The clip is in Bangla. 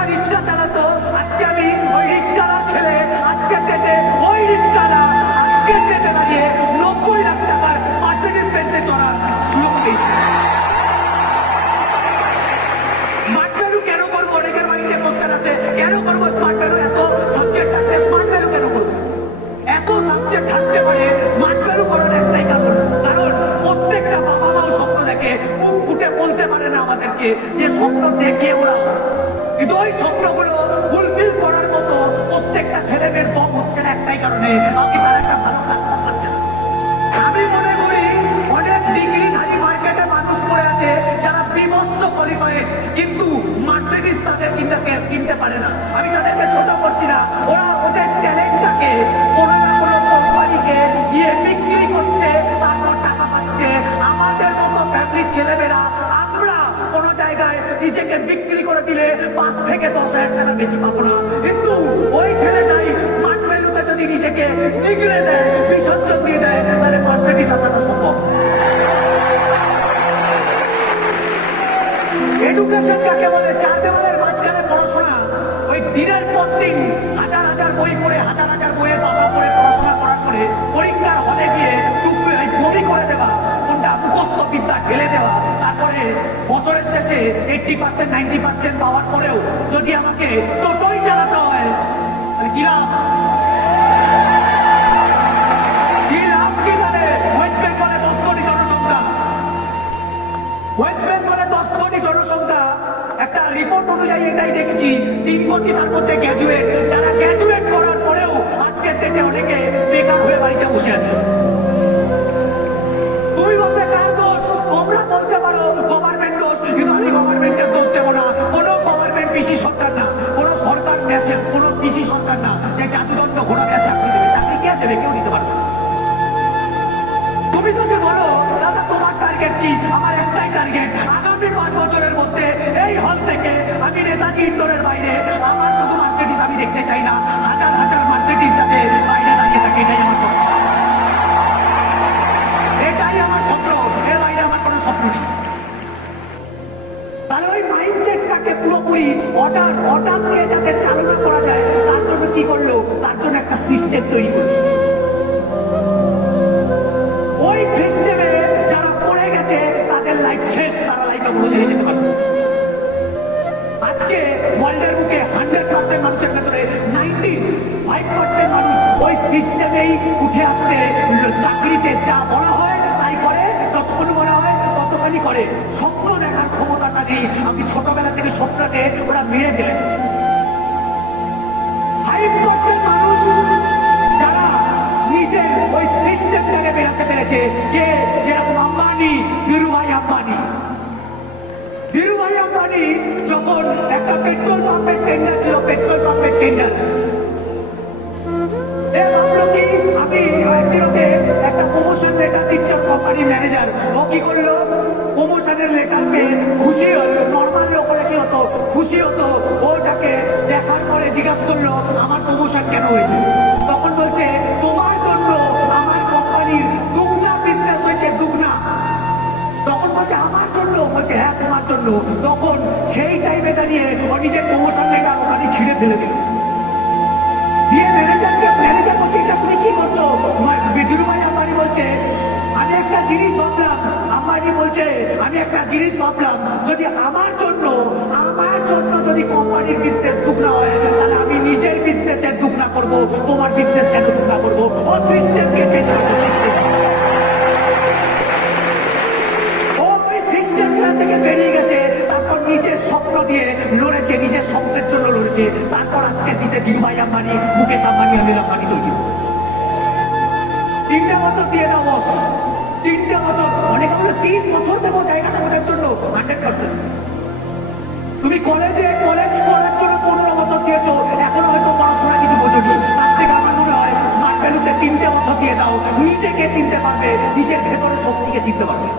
টাকা রিক্সা চালাতো, আজকে আমি ওই রিক্সাওয়ালার ছেলে, আজকে ডেটে ওই রিক্সাওয়ালা আজকে ডেটে দাঁড়িয়ে 90 লাখ টাকার মার্সিডিজ বেঞ্চে চড়ার সুযোগ পেয়েছে। স্মার্ট ভ্যালু কেন করবো? অনেকের মাইন্ডে কোশ্চেন আছে, কেন করবো স্মার্ট ভ্যালু? এত সাবজেক্ট থাকতে স্মার্ট ভ্যালু কেন করবো? এত সাবজেক্ট থাকতে পারে স্মার্ট ভ্যালু করার একটাই কারণ, কারণ প্রত্যেকটা বাবা মাও স্বপ্ন দেখে, মুখ ফুটে বলতে পারে না আমাদেরকে যে স্বপ্ন দেখে ওরা, কিন্তু ওই স্বপ্নগুলো ফুলফিল করার মতো প্রত্যেকটা ছেলে মেয়ের দম হচ্ছে না একটাই কারণে, আপনি তার একটা ভালো প্ল্যাটফর্ম পাচ্ছে না। আমি মনে করি অনেক ডিগ্রিধারী মার্কেটে মানুষ পড়ে আছে যারা বিভৎস কোয়ালিফাইড, কিন্তু মার্সিডিজ তাদের কিনতে পারে না। আমি তাদেরকে ছোট করছি না, ওরা ওদের ট্যালেন্টটাকে কোনো না কোনো কোম্পানিকে গিয়ে বিক্রি করছে, তারপর টাকা পাচ্ছে। আমাদের মতো ফ্যামিলির ছেলেমেয়েরা আমরা কোনো জায়গায় নিজেকে বিক্রি করে দিলে 5 থেকে 10,000 টাকা বেশি পাবো না, কিন্তু ওই ছেলেটাই স্মার্ট ভ্যালুতে যদি নিজেকে নিগড়ে দেয়, বিসর্জন দিয়ে দেয়, তাহলে মার্সিডিজ আসাটা সম্ভব। এডুকেশন কাকে বলে? 4 দেওয়ালের মাঝখানে পড়াশোনা, ওই দিনের পর দিন হাজার হাজার বই পড়ে, হাজার হাজার বইয়ের পাতা পড়ে পড়াশোনা করার পরে পরীক্ষার হলে গিয়ে বমি করে দেওয়া, কোনটা মুখস্থ বিদ্যা ঢেলে দেওয়া, তারপরে বছরের শেষে 80% 90% পাওয়ার পরেও যদি আমাকে টোটোই চালাতে হয়, তাহলে কি লাভ? কি লাভ? কি মানে? ওয়েস্ট বেঙ্গলে 10 কোটি জনসংখ্যা, ওয়েস্ট বেঙ্গলে 10 কোটি জনসংখ্যা, একটা রিপোর্ট অনুযায়ী এটাই দেখেছি 3 কোটি তার মধ্যে গ্র্যাজুয়েট, যারা গ্র্যাজুয়েট করার পরেও আজকের ডেটে অনেকে বেকার হয়ে বাড়িতে বসে আছে। তুমি বলবে কার দোষ? তোমরা বলতে পারো গভর্নমেন্ট দোষ, কিন্তু আমি গভর্নমেন্টের দোষ দেবো না। কোনো গভর্নমেন্ট পিসি সরকার না, কোনো সরকার মেসেজ, কোনো পিসি সরকার না যে জাদুদণ্ড ঘোরাবে আর চাকরি দেবে। চাকরি কে দেবে? কেউ দিতে পারবে না। তুমি যদি বলো দাদা তোমার টার্গেট কি? আমার একটাই টার্গেট, আগামী 5 বছরের মধ্যে এই হল থেকে আমি নেতাজি ইন্ডোরের বাইরে আমার শুধু মার্সিডিজ আমি দেখতে চাই না, হাজার হাজার মার্সিডিজ যাতে বাইরে দাঁড়িয়ে থাকে, এটাই আমার স্বপ্ন, এটাই আমার স্বপ্ন। এর বাইরে আমার কোনো স্বপ্ন নেই। তাহলে ওই মাইন্ডসেটটাকে পুরোপুরি অর্ডার দিয়ে যাতে চালনা করা যায়, তার জন্য কি করলো? তার জন্য একটা সিস্টেম তৈরি করে দিয়েছে। ওই সিস্টেমে যারা পড়ে গেছে তাদের লাইফ শেষ, তারা লাইফটা বড় জায়গায় যেতে পারবে। আজকে ওয়ার্ল্ডের বুকে 100% মানুষের ভেতরে 95% মানুষ ওই সিস্টেমেই উঠে আসছে। চাকরিতে যা বলা হয় তাই করে, যতক্ষণ বলা হয় ততখানি করে, স্বপ্ন দেখার ক্ষমতাটা নেই। আমি ছোটবেলা থেকে স্বপ্নকে ওরা মেরে দিলেন। 5% মানুষ যারা নিজের ওই সিস্টেমটাকে বেরাতে পেরেছে, কে? যেরকম আম্বানি, ধীরুভাই আম্বানি। ধীরুভাই আম্বানি যখন একটা পেট্রোল পাম্পের টেন্ডার ছিল, পেট্রোল পাম্পের টেন্ডার, ভাবলো কি আমি একদিন ওকে একটা প্রমোশন লেটার দিচ্ছে ওর কোম্পানির ম্যানেজার। ও কি করলো? প্রমোশনের লেটার পেয়ে খুশি হলো। নর্মাল লোক হলে কি হতো? খুশি হতো। ওটাকে দেখার পরে জিজ্ঞাসা করলো আমার প্রমোশন কেন হয়েছে? তখন বলছে তোমার জন্য আমার কোম্পানির দুগুনা বিজনেস হয়েছে, দুগুনা। তখন বলছে আমার জন্য? বলছে হ্যাঁ তোমার জন্য। তখন সেই টাইমে দাঁড়িয়ে ও নিজের প্রমোশন লেটার ওখানে ছিঁড়ে ফেলে দিল। দিয়ে ম্যানেজার বলছে এটা তুমি কি করছো? ধীরুভাই আম্বানি বলছে আমি একটা জিনিস ভাবলাম। আম্বানি বলছে আমি একটা জিনিস ভাবলাম, যদি আমার জন্য যদি কোম্পানির বিজনেস দুগনা হয়, তাহলে আমি নিজের বিজনেসের দুগনা করবো, তোমার বিজনেস কেন দুগনা করবো? ও সিস্টেমকে চেঞ্জ করতে, ও ওই সিস্টেমটা থেকে বেরিয়ে গেছে। তারপর নিজের স্বপ্ন দিয়ে লড়েছে, নিজের স্বপ্নের জন্য লড়েছে। তারপর আজকে দিতে ধীরুভাই আম্বানি, মুকেশ আম্বানি, অনিল আম্বানি তৈরি হচ্ছে। 3টে বছর দিয়ে দাও বস, 3টে বছর। অনেক আমরা 3 বছর দেবো জায়গাটা বোঝার জন্য। 100% তুমি কলেজ করার জন্য 15 বছর দিয়েছো, এখন হয়তো পড়াশোনা কিছু বোঝোনি। তার থেকে আমার মনে হয় স্মার্ট ভ্যালুতে 3টে বছর দিয়ে দাও, নিজেকে চিনতে পারবে, নিজের ভেতরে শক্তিকে চিনতে পারবে।